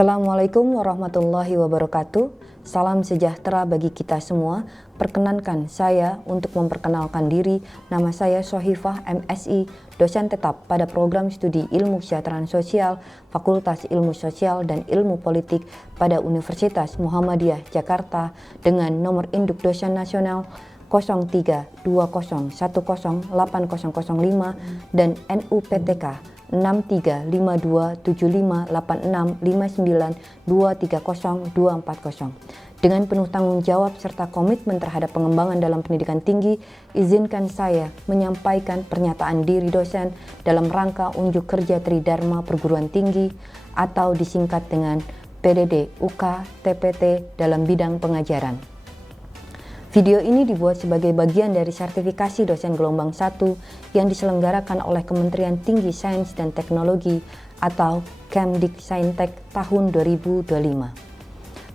Assalamualaikum warahmatullahi wabarakatuh. Salam sejahtera bagi kita semua. Perkenankan saya untuk memperkenalkan diri. Nama saya Sohifah MSI, dosen tetap pada program studi Ilmu Kesejahteraan Sosial, Fakultas Ilmu Sosial dan Ilmu Politik pada Universitas Muhammadiyah Jakarta dengan nomor induk dosen nasional 0320108005 dan NUPTK 6352758659230240. Dengan penuh tanggung jawab serta komitmen terhadap pengembangan dalam pendidikan tinggi, izinkan saya menyampaikan pernyataan diri dosen dalam rangka unjuk kerja Tridharma Perguruan Tinggi atau disingkat dengan PDD UK TPT dalam bidang pengajaran. Video ini dibuat sebagai bagian dari sertifikasi dosen gelombang 1 yang diselenggarakan oleh Kementerian Tinggi Sains dan Teknologi atau Kemdiksaintek tahun 2025.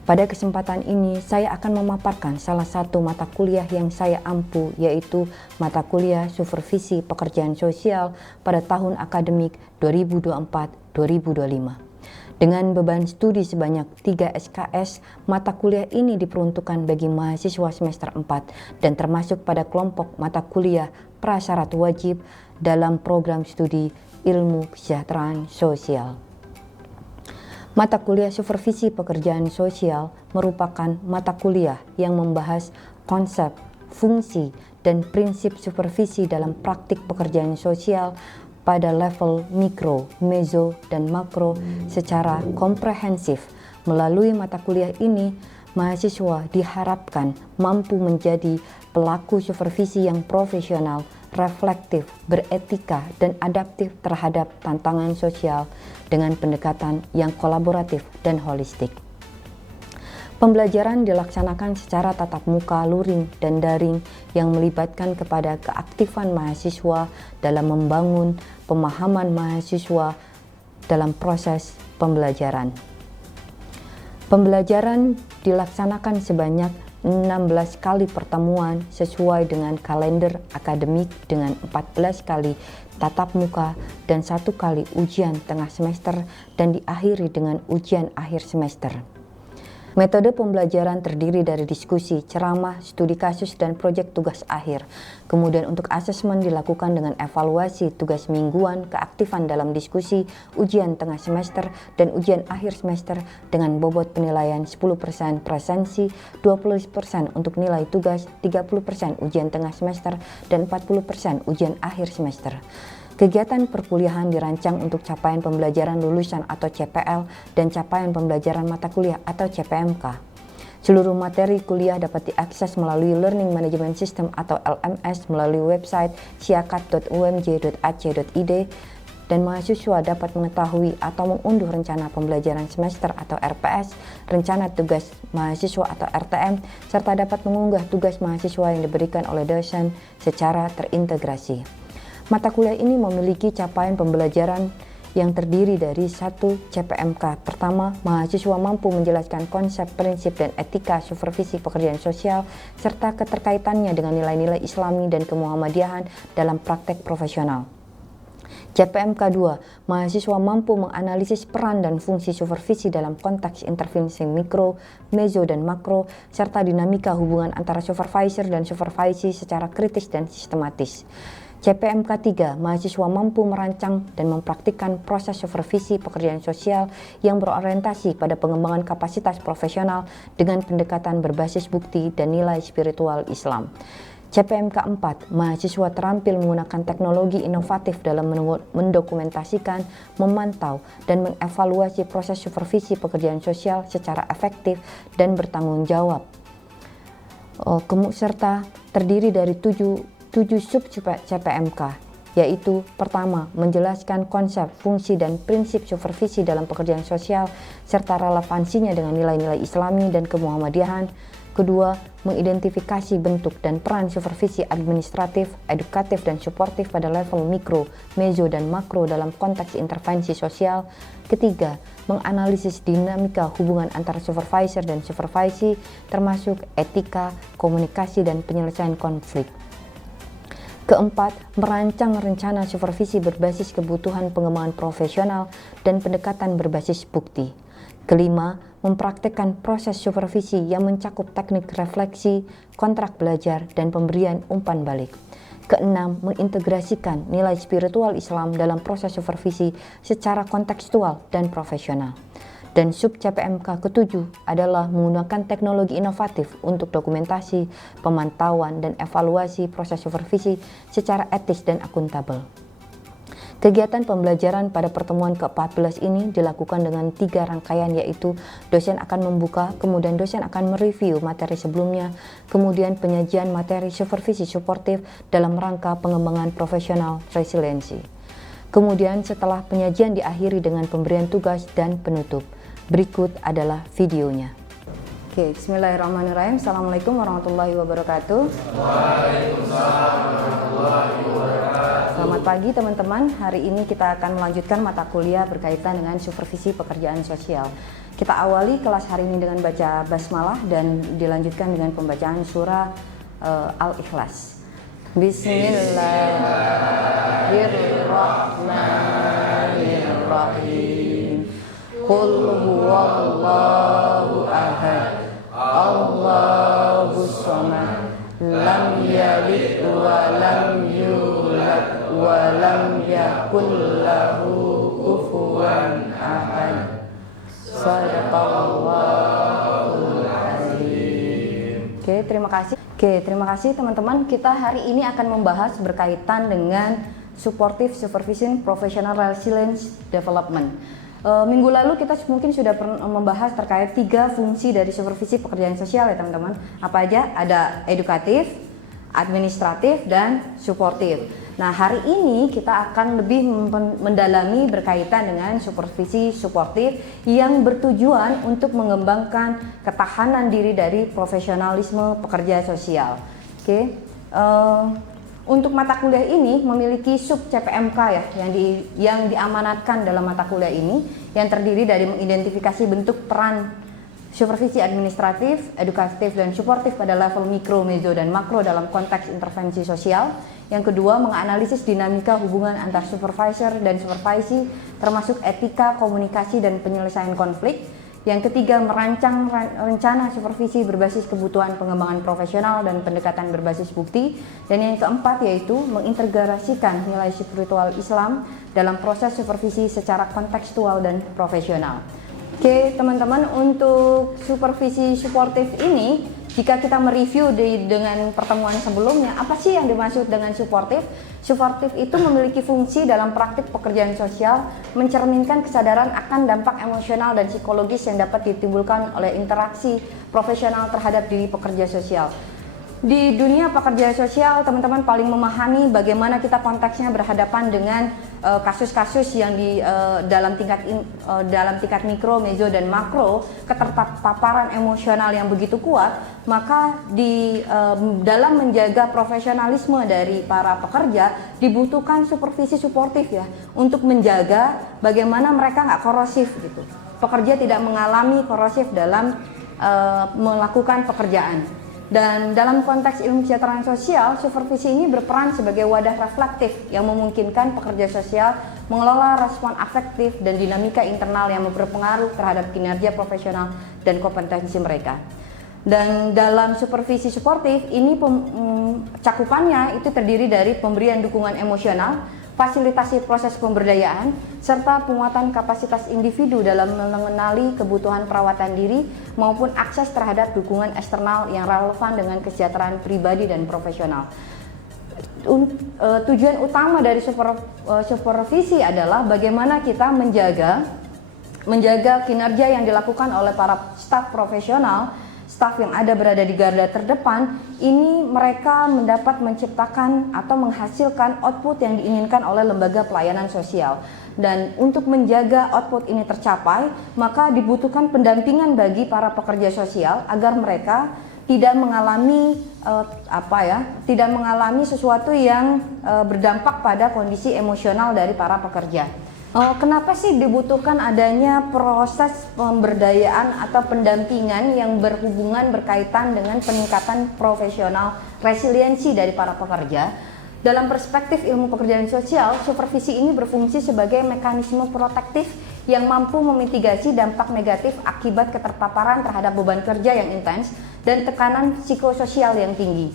Pada kesempatan ini, saya akan memaparkan salah satu mata kuliah yang saya ampu, yaitu mata kuliah Supervisi Pekerjaan Sosial pada tahun akademik 2024-2025. Dengan beban studi sebanyak 3 SKS, mata kuliah ini diperuntukkan bagi mahasiswa semester 4 dan termasuk pada kelompok mata kuliah prasyarat wajib dalam program studi Ilmu Kesejahteraan Sosial. Mata kuliah Supervisi Pekerjaan Sosial merupakan mata kuliah yang membahas konsep, fungsi, dan prinsip supervisi dalam praktik pekerjaan sosial pada level mikro, meso, dan makro secara komprehensif. Melalui mata kuliah ini, mahasiswa diharapkan mampu menjadi pelaku supervisi yang profesional, reflektif, beretika, dan adaptif terhadap tantangan sosial dengan pendekatan yang kolaboratif dan holistik. Pembelajaran dilaksanakan secara tatap muka, luring, dan daring yang melibatkan kepada keaktifan mahasiswa dalam membangun pemahaman mahasiswa dalam proses pembelajaran. Pembelajaran dilaksanakan sebanyak 16 kali pertemuan sesuai dengan kalender akademik dengan 14 kali tatap muka dan 1 kali ujian tengah semester dan diakhiri dengan ujian akhir semester. Metode pembelajaran terdiri dari diskusi, ceramah, studi kasus, dan proyek tugas akhir. Kemudian untuk asesmen dilakukan dengan evaluasi tugas mingguan, keaktifan dalam diskusi, ujian tengah semester, dan ujian akhir semester dengan bobot penilaian 10% presensi, 20% untuk nilai tugas, 30% ujian tengah semester, dan 40% ujian akhir semester. Kegiatan perkuliahan dirancang untuk capaian pembelajaran lulusan atau CPL dan capaian pembelajaran mata kuliah atau CPMK. Seluruh materi kuliah dapat diakses melalui Learning Management System atau LMS melalui website siakat.umj.ac.id dan mahasiswa dapat mengetahui atau mengunduh rencana pembelajaran semester atau RPS, rencana tugas mahasiswa atau RTM, serta dapat mengunggah tugas mahasiswa yang diberikan oleh dosen secara terintegrasi. Mata kuliah ini memiliki capaian pembelajaran yang terdiri dari 1 CPMK. Pertama, mahasiswa mampu menjelaskan konsep, prinsip, dan etika supervisi pekerjaan sosial serta keterkaitannya dengan nilai-nilai Islami dan kemuhammadiyahan dalam praktek profesional. CPMK 2, mahasiswa mampu menganalisis peran dan fungsi supervisi dalam konteks intervensi mikro, meso, dan makro, serta dinamika hubungan antara supervisor dan supervisi secara kritis dan sistematis. CPMK 3, mahasiswa mampu merancang dan mempraktikkan proses supervisi pekerjaan sosial yang berorientasi pada pengembangan kapasitas profesional dengan pendekatan berbasis bukti dan nilai spiritual Islam. CPMK 4, mahasiswa terampil menggunakan teknologi inovatif dalam mendokumentasikan, memantau, dan mengevaluasi proses supervisi pekerjaan sosial secara efektif dan bertanggung jawab. Serta terdiri dari 7 sub CPMK, yaitu pertama, menjelaskan konsep, fungsi, dan prinsip supervisi dalam pekerjaan sosial serta relevansinya dengan nilai-nilai Islami dan kemuhammadiyahan. Kedua, mengidentifikasi bentuk dan peran supervisi administratif, edukatif, dan suportif pada level mikro, meso, dan makro dalam konteks intervensi sosial. Ketiga, menganalisis dinamika hubungan antara supervisor dan supervisi, termasuk etika, komunikasi, dan penyelesaian konflik. Keempat, merancang rencana supervisi berbasis kebutuhan pengembangan profesional dan pendekatan berbasis bukti. Kelima, mempraktikkan proses supervisi yang mencakup teknik refleksi, kontrak belajar, dan pemberian umpan balik. Keenam, mengintegrasikan nilai spiritual Islam dalam proses supervisi secara kontekstual dan profesional. Dan sub CPMK ketujuh adalah menggunakan teknologi inovatif untuk dokumentasi, pemantauan, dan evaluasi proses supervisi secara etis dan akuntabel. Kegiatan pembelajaran pada pertemuan ke-14 ini dilakukan dengan 3 rangkaian, yaitu dosen akan membuka, kemudian dosen akan mereview materi sebelumnya, kemudian penyajian materi supervisi suportif dalam rangka pengembangan profesional resiliensi. Kemudian setelah penyajian diakhiri dengan pemberian tugas dan penutup. Berikut adalah videonya. Oke, bismillahirrahmanirrahim. Assalamualaikum warahmatullahi wabarakatuh. Waalaikumsalam warahmatullahi wabarakatuh. Selamat pagi teman-teman. Hari ini kita akan melanjutkan mata kuliah berkaitan dengan supervisi pekerjaan sosial. Kita awali kelas hari ini dengan baca basmalah dan dilanjutkan dengan pembacaan surah Al-Ikhlas. Bismillahirrahmanirrahim. Qul huwallahu ahad, Allahus samad, lam yalid wa lam yulad wa lam yakul lahu kufuwan ahad. Shadaqallahul azim. Terima kasih teman-teman. Kita hari ini akan membahas berkaitan dengan supportive supervision professional resilience development. Minggu lalu kita mungkin sudah membahas terkait 3 fungsi dari supervisi pekerjaan sosial ya teman-teman. Apa aja? Ada edukatif, administratif, dan suportif. Nah, hari ini kita akan lebih mendalami berkaitan dengan supervisi suportif yang bertujuan untuk mengembangkan ketahanan diri dari profesionalisme pekerja sosial. Oke. Untuk mata kuliah ini memiliki sub CPMK ya yang diamanatkan dalam mata kuliah ini, yang terdiri dari mengidentifikasi bentuk peran supervisi administratif, edukatif, dan suportif pada level mikro, meso, dan makro dalam konteks intervensi sosial. Yang kedua, menganalisis dinamika hubungan antar supervisor dan supervisi, termasuk etika, komunikasi, dan penyelesaian konflik. Yang ketiga, merancang rencana supervisi berbasis kebutuhan pengembangan profesional dan pendekatan berbasis bukti. Dan yang keempat yaitu mengintegrasikan nilai spiritual Islam dalam proses supervisi secara kontekstual dan profesional. Oke teman-teman, untuk supervisi suportif ini, jika kita mereview dengan pertemuan sebelumnya, apa sih yang dimaksud dengan suportif? Suportif itu memiliki fungsi dalam praktik pekerjaan sosial, mencerminkan kesadaran akan dampak emosional dan psikologis yang dapat ditimbulkan oleh interaksi profesional terhadap diri pekerja sosial. Di dunia pekerja sosial, teman-teman paling memahami bagaimana kita konteksnya berhadapan dengan kasus-kasus yang dalam tingkat mikro, meso, dan makro, keterpaparan emosional yang begitu kuat. Maka dalam menjaga profesionalisme dari para pekerja dibutuhkan supervisi suportif ya, untuk menjaga bagaimana mereka nggak korosif gitu. Pekerja tidak mengalami korosif dalam melakukan pekerjaan. Dan dalam konteks ilmu kesejahteraan sosial, supervisi ini berperan sebagai wadah reflektif yang memungkinkan pekerja sosial mengelola respon afektif dan dinamika internal yang berpengaruh terhadap kinerja profesional dan kompetensi mereka. Dan dalam supervisi suportif ini cakupannya itu terdiri dari pemberian dukungan emosional, fasilitasi proses pemberdayaan, serta penguatan kapasitas individu dalam mengenali kebutuhan perawatan diri maupun akses terhadap dukungan eksternal yang relevan dengan kesejahteraan pribadi dan profesional. Tujuan utama dari supervisi adalah bagaimana kita menjaga kinerja yang dilakukan oleh para staf profesional, staf yang berada di garda terdepan. Ini mereka mendapat menciptakan atau menghasilkan output yang diinginkan oleh lembaga pelayanan sosial. Dan untuk menjaga output ini tercapai, maka dibutuhkan pendampingan bagi para pekerja sosial agar mereka tidak mengalami sesuatu yang berdampak pada kondisi emosional dari para pekerja. Kenapa sih dibutuhkan adanya proses pemberdayaan atau pendampingan yang berkaitan dengan peningkatan profesional resiliensi dari para pekerja? Dalam perspektif ilmu pekerjaan sosial, supervisi ini berfungsi sebagai mekanisme protektif yang mampu memitigasi dampak negatif akibat keterpaparan terhadap beban kerja yang intens dan tekanan psikososial yang tinggi.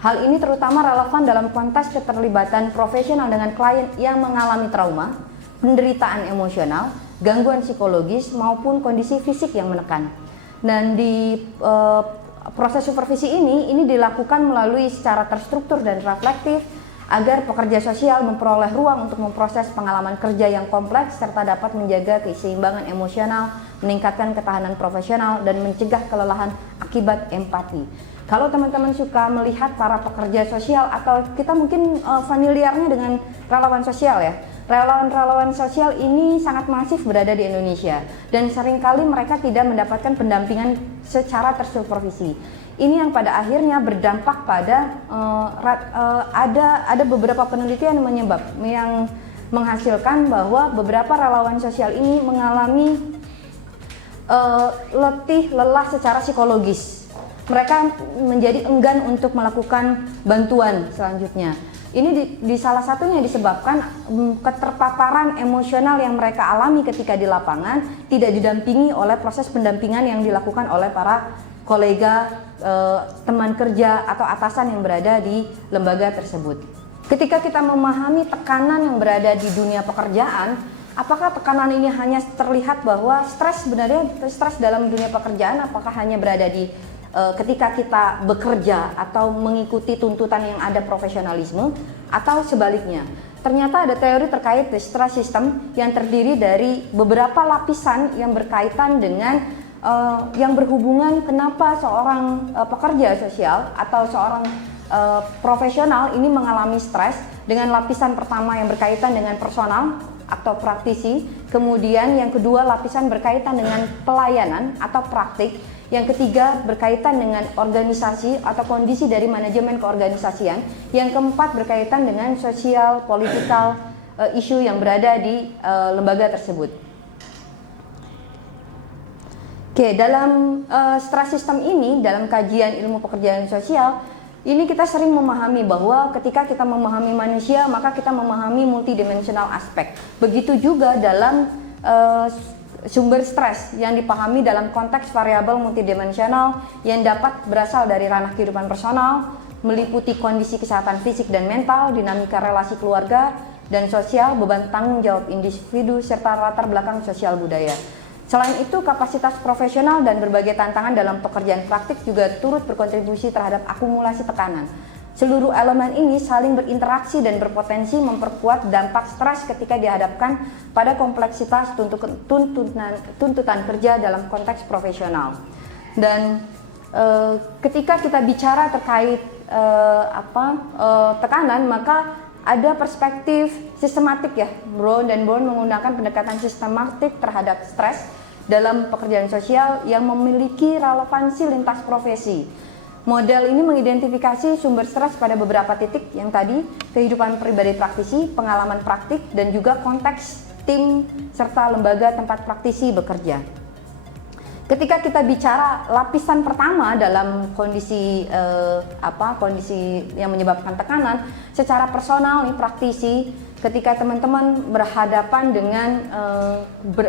Hal ini terutama relevan dalam konteks keterlibatan profesional dengan klien yang mengalami trauma, penderitaan emosional, gangguan psikologis maupun kondisi fisik yang menekan. Dan di proses supervisi ini dilakukan melalui secara terstruktur dan reflektif agar pekerja sosial memperoleh ruang untuk memproses pengalaman kerja yang kompleks serta dapat menjaga keseimbangan emosional, meningkatkan ketahanan profesional, dan mencegah kelelahan akibat empati. Kalau teman-teman suka melihat para pekerja sosial atau kita mungkin familiarnya dengan relawan sosial ya, relawan-relawan sosial ini sangat masif berada di Indonesia dan seringkali mereka tidak mendapatkan pendampingan secara tersupervisi. Ini yang pada akhirnya berdampak pada ada beberapa penelitian yang menghasilkan bahwa beberapa relawan sosial ini mengalami letih, lelah secara psikologis. Mereka menjadi enggan untuk melakukan bantuan selanjutnya. Ini di salah satunya disebabkan keterpaparan emosional yang mereka alami ketika di lapangan tidak didampingi oleh proses pendampingan yang dilakukan oleh para kolega, teman kerja atau atasan yang berada di lembaga tersebut. Ketika kita memahami tekanan yang berada di dunia pekerjaan, apakah tekanan ini hanya terlihat bahwa stres dalam dunia pekerjaan apakah hanya berada di ketika kita bekerja atau mengikuti tuntutan yang ada profesionalisme atau sebaliknya. Ternyata ada teori terkait stress system yang terdiri dari beberapa lapisan yang berkaitan dengan yang berhubungan kenapa seorang pekerja sosial atau seorang profesional ini mengalami stres, dengan lapisan pertama yang berkaitan dengan personal atau praktisi, kemudian yang kedua lapisan berkaitan dengan pelayanan atau praktik, yang ketiga berkaitan dengan organisasi atau kondisi dari manajemen keorganisasian, yang keempat berkaitan dengan sosial politikal isu yang berada di lembaga tersebut. Oke, dalam stress system ini, dalam kajian ilmu pekerjaan sosial, ini kita sering memahami bahwa ketika kita memahami manusia, maka kita memahami multidimensional aspek. Begitu juga dalam sumber stres yang dipahami dalam konteks variabel multidimensional yang dapat berasal dari ranah kehidupan personal, meliputi kondisi kesehatan fisik dan mental, dinamika relasi keluarga dan sosial, beban tanggung jawab individu, serta latar belakang sosial budaya. Selain itu, kapasitas profesional dan berbagai tantangan dalam pekerjaan praktik juga turut berkontribusi terhadap akumulasi tekanan. Seluruh elemen ini saling berinteraksi dan berpotensi memperkuat dampak stres ketika dihadapkan pada kompleksitas tuntutan kerja dalam konteks profesional. Dan ketika kita bicara terkait tekanan, maka ada perspektif sistematik ya. Brown dan Bourne menggunakan pendekatan sistematik terhadap stres dalam pekerjaan sosial yang memiliki relevansi lintas profesi. Model ini mengidentifikasi sumber stres pada beberapa titik yang tadi, kehidupan pribadi praktisi, pengalaman praktik, dan juga konteks tim serta lembaga tempat praktisi bekerja. Ketika kita bicara lapisan pertama dalam kondisi kondisi yang menyebabkan tekanan, secara personal nih praktisi, ketika teman-teman berhadapan dengan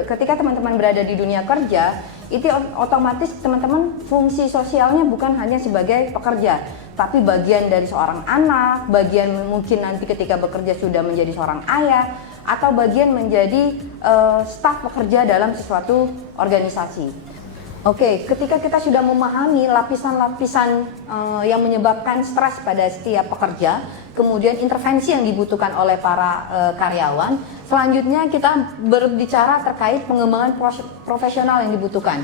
ketika teman-teman berada di dunia kerja, itu otomatis teman-teman fungsi sosialnya bukan hanya sebagai pekerja, tapi bagian dari seorang anak, bagian mungkin nanti ketika bekerja sudah menjadi seorang ayah, atau bagian menjadi staf pekerja dalam sesuatu organisasi. Oke, ketika kita sudah memahami lapisan-lapisan yang menyebabkan stres pada setiap pekerja, kemudian intervensi yang dibutuhkan oleh para karyawan, selanjutnya kita berbicara terkait pengembangan profesional yang dibutuhkan.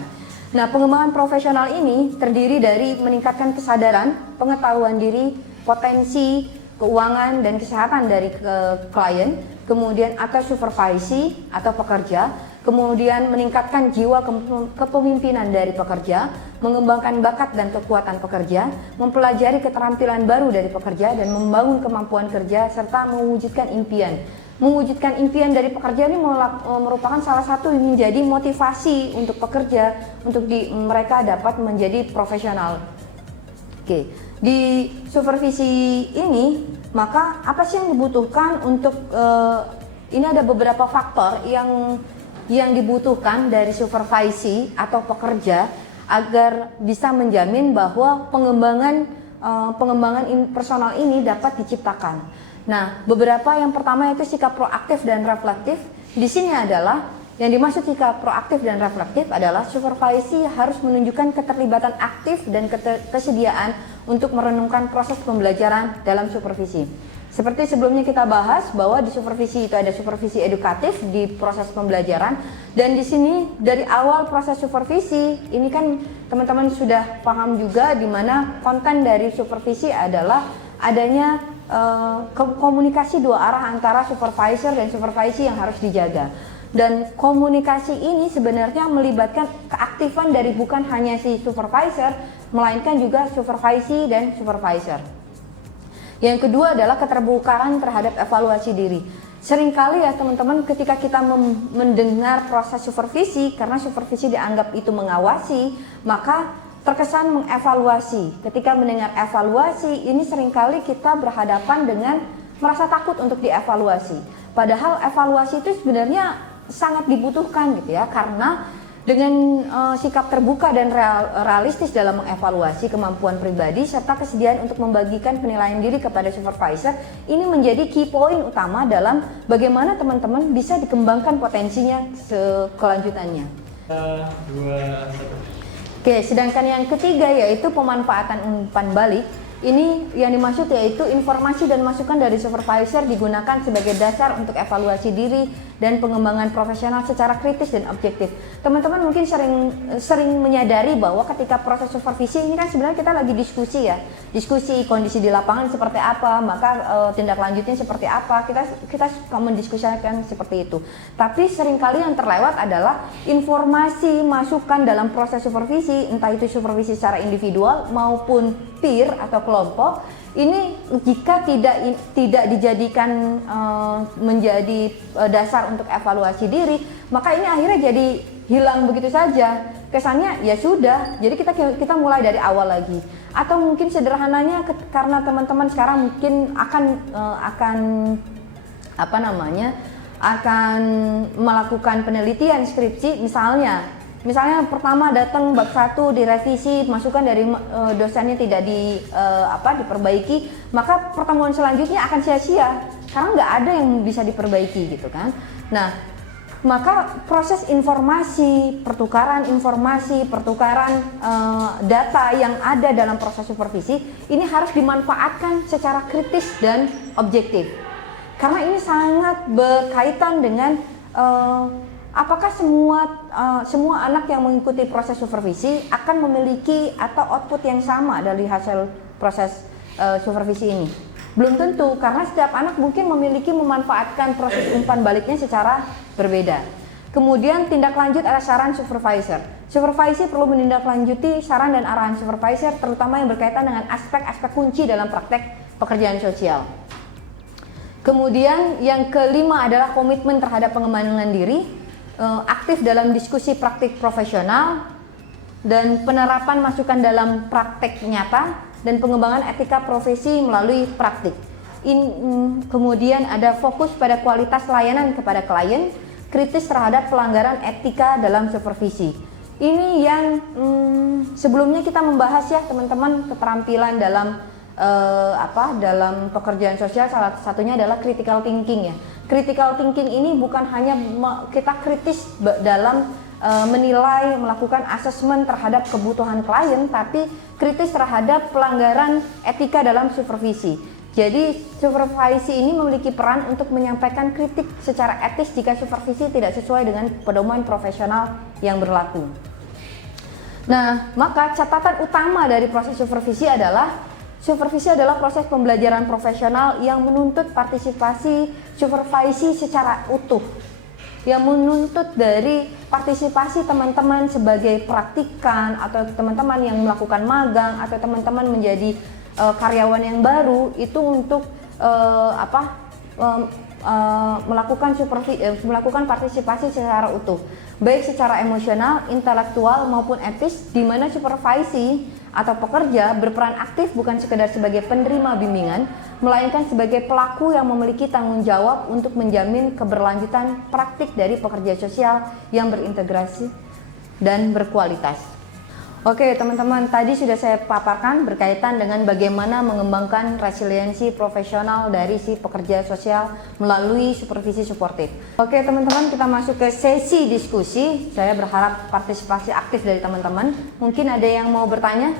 Nah, pengembangan profesional ini terdiri dari meningkatkan kesadaran, pengetahuan diri, potensi, keuangan, dan kesehatan dari klien, kemudian atau supervisi atau pekerja, kemudian meningkatkan jiwa kepemimpinan dari pekerja, mengembangkan bakat dan kekuatan pekerja, mempelajari keterampilan baru dari pekerja, dan membangun kemampuan kerja, serta mewujudkan impian. Mewujudkan impian dari pekerja ini merupakan salah satu yang menjadi motivasi untuk pekerja, untuk mereka dapat menjadi profesional. Oke, di supervisi ini, maka apa sih yang dibutuhkan untuk ini ada beberapa faktor yang yang dibutuhkan dari supervisi atau pekerja agar bisa menjamin bahwa pengembangan personal ini dapat diciptakan. Nah, beberapa yang pertama itu sikap proaktif dan reflektif. Di sini adalah yang dimaksud sikap proaktif dan reflektif adalah supervisi harus menunjukkan keterlibatan aktif dan kesediaan untuk merenungkan proses pembelajaran dalam supervisi. Seperti sebelumnya kita bahas bahwa di supervisi itu ada supervisi edukatif di proses pembelajaran, dan di sini dari awal proses supervisi ini kan teman-teman sudah paham juga di mana konten dari supervisi adalah adanya komunikasi dua arah antara supervisor dan supervisi yang harus dijaga. Dan komunikasi ini sebenarnya melibatkan keaktifan dari bukan hanya si supervisor, melainkan juga supervisi dan supervisor. Yang kedua adalah keterbukaan terhadap evaluasi diri. Seringkali ya teman-teman, ketika kita mendengar proses supervisi, karena supervisi dianggap itu mengawasi, maka terkesan mengevaluasi. Ketika mendengar evaluasi, ini seringkali kita berhadapan dengan merasa takut untuk dievaluasi. Padahal evaluasi itu sebenarnya sangat dibutuhkan gitu ya, karena dengan sikap terbuka dan realistis dalam mengevaluasi kemampuan pribadi serta kesediaan untuk membagikan penilaian diri kepada supervisor, ini menjadi key point utama dalam bagaimana teman-teman bisa dikembangkan potensinya kelanjutannya. Oke, sedangkan yang ketiga yaitu pemanfaatan umpan balik. Ini yang dimaksud yaitu informasi dan masukan dari supervisor digunakan sebagai dasar untuk evaluasi diri dan pengembangan profesional secara kritis dan objektif. Teman-teman mungkin sering menyadari bahwa ketika proses supervisi ini kan sebenarnya kita lagi diskusi ya, diskusi kondisi di lapangan seperti apa, maka tindak lanjutnya seperti apa, kita suka mendiskusikan seperti itu. Tapi seringkali yang terlewat adalah informasi masukan dalam proses supervisi, entah itu supervisi secara individual maupun peer atau kelompok. Ini jika tidak dijadikan menjadi dasar untuk evaluasi diri, maka ini akhirnya jadi hilang begitu saja. Kesannya ya sudah, jadi kita mulai dari awal lagi. Atau mungkin sederhananya karena teman-teman sekarang mungkin akan melakukan penelitian skripsi Misalnya pertama datang bab 1 direvisi, masukan dari dosennya tidak diperbaiki, maka pertemuan selanjutnya akan sia-sia karena nggak ada yang bisa diperbaiki gitu kan. Nah, maka proses informasi, pertukaran data yang ada dalam proses supervisi ini harus dimanfaatkan secara kritis dan objektif. Karena ini sangat berkaitan dengan apakah semua anak yang mengikuti proses supervisi akan memiliki atau output yang sama dari hasil proses supervisi ini? Belum tentu, karena setiap anak mungkin memanfaatkan proses umpan baliknya secara berbeda. Kemudian tindak lanjut atas saran supervisor. Supervisi perlu menindaklanjuti saran dan arahan supervisor, terutama yang berkaitan dengan aspek-aspek kunci dalam praktek pekerjaan sosial. Kemudian yang kelima adalah komitmen terhadap pengembangan diri. Aktif dalam diskusi praktik profesional dan penerapan masukan dalam praktek nyata dan pengembangan etika profesi melalui praktik. Kemudian ada fokus pada kualitas layanan kepada klien, kritis terhadap pelanggaran etika dalam supervisi. Ini yang sebelumnya kita membahas ya teman-teman, keterampilan dalam dalam pekerjaan sosial, salah satunya adalah critical thinking ya. Critical thinking ini bukan hanya kita kritis dalam menilai, melakukan asesmen terhadap kebutuhan klien, tapi kritis terhadap pelanggaran etika dalam supervisi. Jadi supervisi ini memiliki peran untuk menyampaikan kritik secara etis jika supervisi tidak sesuai dengan pedoman profesional yang berlaku. Nah, maka catatan utama dari proses supervisi adalah proses pembelajaran profesional yang menuntut partisipasi supervisi secara utuh, yang menuntut dari partisipasi teman-teman sebagai praktikan atau teman-teman yang melakukan magang atau teman-teman menjadi karyawan yang baru itu untuk melakukan partisipasi secara utuh, baik secara emosional, intelektual maupun etis, di mana supervisi atau pekerja berperan aktif bukan sekedar sebagai penerima bimbingan, melainkan sebagai pelaku yang memiliki tanggung jawab untuk menjamin keberlanjutan praktik dari pekerja sosial yang berintegrasi dan berkualitas. Oke teman-teman, tadi sudah saya paparkan berkaitan dengan bagaimana mengembangkan resiliensi profesional dari si pekerja sosial melalui supervisi suportif. Oke teman-teman, kita masuk ke sesi diskusi. Saya berharap partisipasi aktif dari teman-teman. Mungkin ada yang mau bertanya?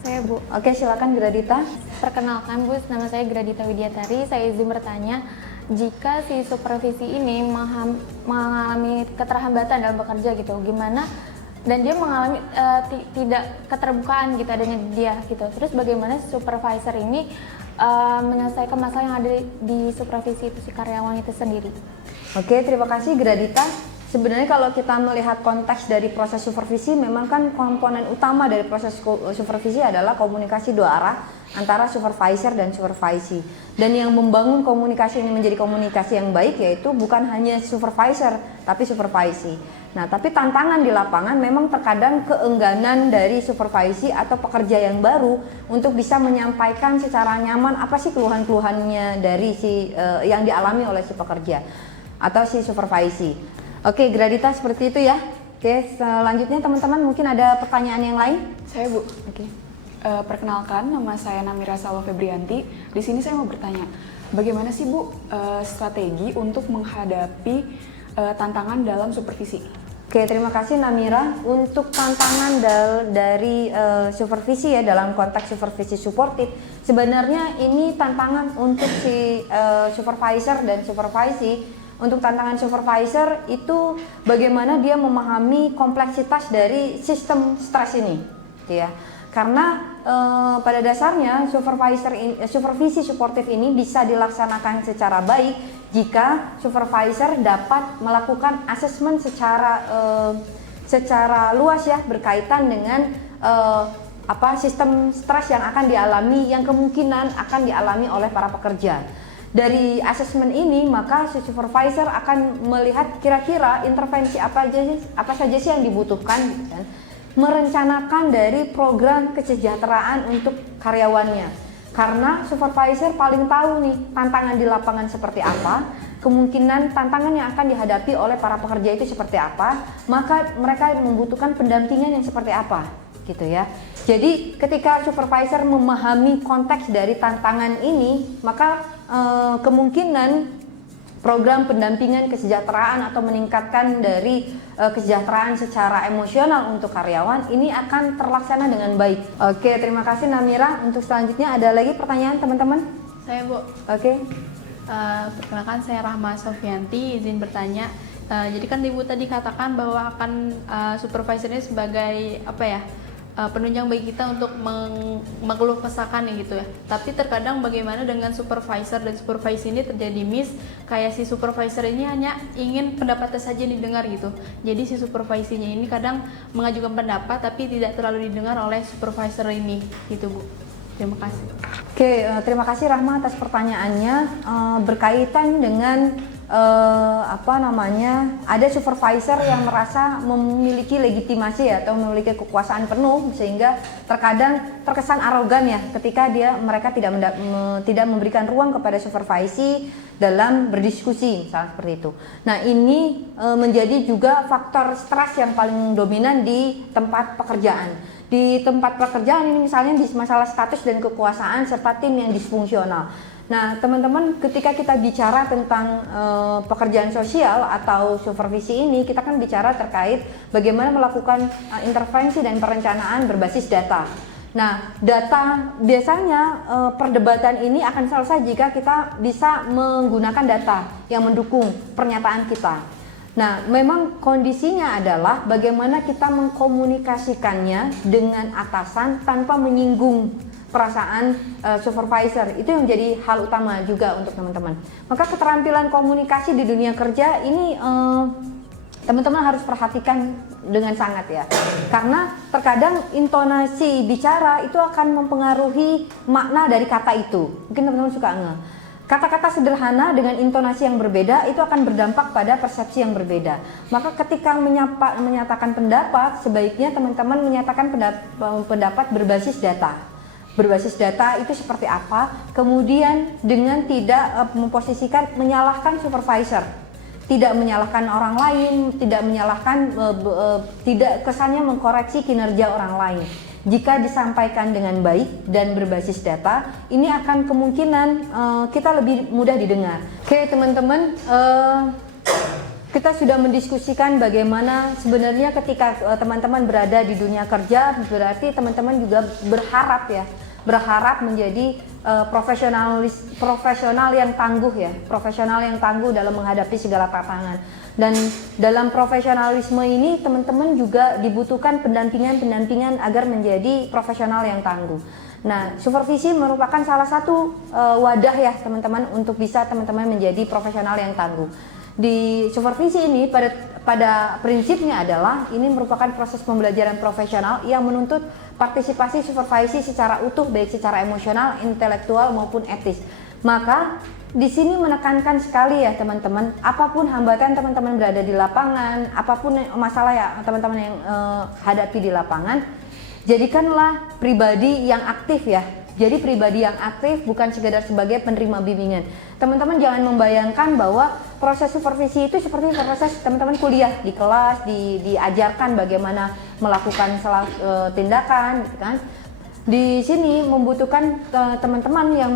Saya Bu. Oke, silakan Gradita. Perkenalkan Bu, nama saya Gradita Widiatari. Saya izin bertanya, jika si supervisi ini mengalami keterhambatan dalam bekerja gitu, gimana? Dan dia mengalami tidak keterbukaan gitu adanya dia gitu. Terus bagaimana supervisor ini menyelesaikan masalah yang ada di supervisi itu si karyawan itu sendiri? Oke, terima kasih Gradita. Sebenarnya kalau kita melihat konteks dari proses supervisi, memang kan komponen utama dari proses supervisi adalah komunikasi dua arah antara supervisor dan supervisi. Dan yang membangun komunikasi ini menjadi komunikasi yang baik yaitu bukan hanya supervisor tapi supervisi. Nah, tapi tantangan di lapangan memang terkadang keengganan dari supervisi atau pekerja yang baru untuk bisa menyampaikan secara nyaman apa sih keluhan-keluhannya dari yang dialami oleh si pekerja atau si supervisi. Oke, Gradita seperti itu ya. Oke, selanjutnya teman-teman mungkin ada pertanyaan yang lain? Saya Bu. Oke. Perkenalkan, nama saya Namira Salwa Febrianti. Di sini saya mau bertanya, bagaimana sih Bu strategi untuk menghadapi tantangan dalam supervisi? Oke, terima kasih Namira. Untuk tantangan dari supervisi ya dalam konteks supervisi suportif, sebenarnya ini tantangan untuk si supervisor dan supervisi. Untuk tantangan supervisor itu bagaimana dia memahami kompleksitas dari sistem stres ini, gitu ya. Karena pada dasarnya supervisi suportif ini bisa dilaksanakan secara baik jika supervisor dapat melakukan asesmen secara luas ya berkaitan dengan sistem stres yang akan dialami, yang kemungkinan akan dialami oleh para pekerja. Dari asesmen ini maka si supervisor akan melihat kira-kira intervensi apa saja sih yang dibutuhkan, gitu kan? Merencanakan dari program kesejahteraan untuk karyawannya, karena supervisor paling tahu nih tantangan di lapangan seperti apa, kemungkinan tantangan yang akan dihadapi oleh para pekerja itu seperti apa, maka mereka membutuhkan pendampingan yang seperti apa, gitu ya. Jadi ketika supervisor memahami konteks dari tantangan ini, maka kemungkinan program pendampingan kesejahteraan atau meningkatkan dari kesejahteraan secara emosional untuk karyawan ini akan terlaksana dengan baik. Oke, terima kasih Namira. Untuk selanjutnya ada lagi pertanyaan teman-teman? Saya Bu. Oke. Perkenalkan saya Rahma Sofianti, izin bertanya. Jadi kan Ibu tadi katakan bahwa akan supervisor ini sebagai penunjang bagi kita untuk mengeluh kesahkan gitu ya. Tapi terkadang bagaimana dengan supervisor dan supervisi ini terjadi miss, kayak si supervisor ini hanya ingin pendapatnya saja didengar gitu. Jadi si supervisinya ini kadang mengajukan pendapat tapi tidak terlalu didengar oleh supervisor ini gitu Bu. Terima kasih. Oke, terima kasih Rahma atas pertanyaannya. Berkaitan dengan ada supervisor yang merasa memiliki legitimasi atau memiliki kekuasaan penuh sehingga terkadang terkesan arogan ya ketika mereka tidak memberikan ruang kepada supervisi dalam berdiskusi misalnya seperti itu. Nah, ini menjadi juga faktor stres yang paling dominan di tempat pekerjaan. Di tempat pekerjaan ini misalnya di masalah status dan kekuasaan serta tim yang disfungsional. Nah, teman-teman, ketika kita bicara tentang pekerjaan sosial atau supervisi ini, kita kan bicara terkait bagaimana melakukan intervensi dan perencanaan berbasis data. Nah, data biasanya perdebatan ini akan selesai jika kita bisa menggunakan data yang mendukung pernyataan kita. Nah, memang kondisinya adalah bagaimana kita mengkomunikasikannya dengan atasan tanpa menyinggung perasaan supervisor. Itu yang jadi hal utama juga untuk teman-teman. Maka keterampilan komunikasi di dunia kerja ini teman-teman harus perhatikan dengan sangat ya. Karena terkadang intonasi bicara itu akan mempengaruhi makna dari kata itu. Mungkin teman-teman suka Kata-kata sederhana dengan intonasi yang berbeda itu akan berdampak pada persepsi yang berbeda. Maka ketika menyatakan pendapat, sebaiknya teman-teman menyatakan pendapat berbasis data. Berbasis data itu seperti apa? Kemudian dengan tidak memposisikan menyalahkan supervisor, tidak menyalahkan orang lain, tidak menyalahkan, tidak kesannya mengkoreksi kinerja orang lain. Jika disampaikan dengan baik dan berbasis data, ini akan kemungkinan kita lebih mudah didengar. Oke teman-teman, kita sudah mendiskusikan bagaimana sebenarnya ketika teman-teman berada di dunia kerja, berarti teman-teman juga berharap menjadi profesional yang tangguh ya, profesional yang tangguh dalam menghadapi segala tantangan. Dan dalam profesionalisme ini teman-teman juga dibutuhkan pendampingan agar menjadi profesional yang tangguh. Nah, supervisi merupakan salah satu wadah ya teman-teman untuk bisa teman-teman menjadi profesional yang tangguh. Di supervisi ini pada prinsipnya adalah ini merupakan proses pembelajaran profesional yang menuntut partisipasi supervisi secara utuh, baik secara emosional, intelektual maupun etis. Maka di sini menekankan sekali ya teman-teman, apapun hambatan teman-teman berada di lapangan, apapun masalah ya teman-teman yang hadapi di lapangan, jadikanlah pribadi yang aktif ya. Jadi pribadi yang aktif bukan sekedar sebagai penerima bimbingan. Teman-teman jangan membayangkan bahwa proses supervisi itu seperti proses teman-teman kuliah di kelas, diajarkan bagaimana melakukan tindakan, gitu kan. Di sini membutuhkan teman-teman yang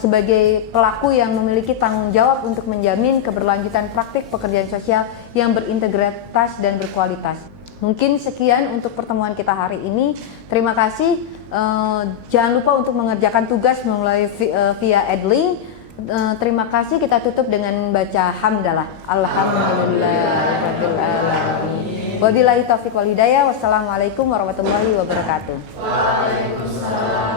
sebagai pelaku yang memiliki tanggung jawab untuk menjamin keberlanjutan praktik pekerjaan sosial yang berintegritas dan berkualitas. Mungkin sekian untuk pertemuan kita hari ini. Terima kasih. Jangan lupa untuk mengerjakan tugas melalui via Edlink. Terima kasih. Kita tutup dengan baca hamdalah. Alhamdulillahirabbil alamin. Wabillahi taufiq wal hidayah. Wassalamualaikum warahmatullahi wabarakatuh. Waalaikumsalam.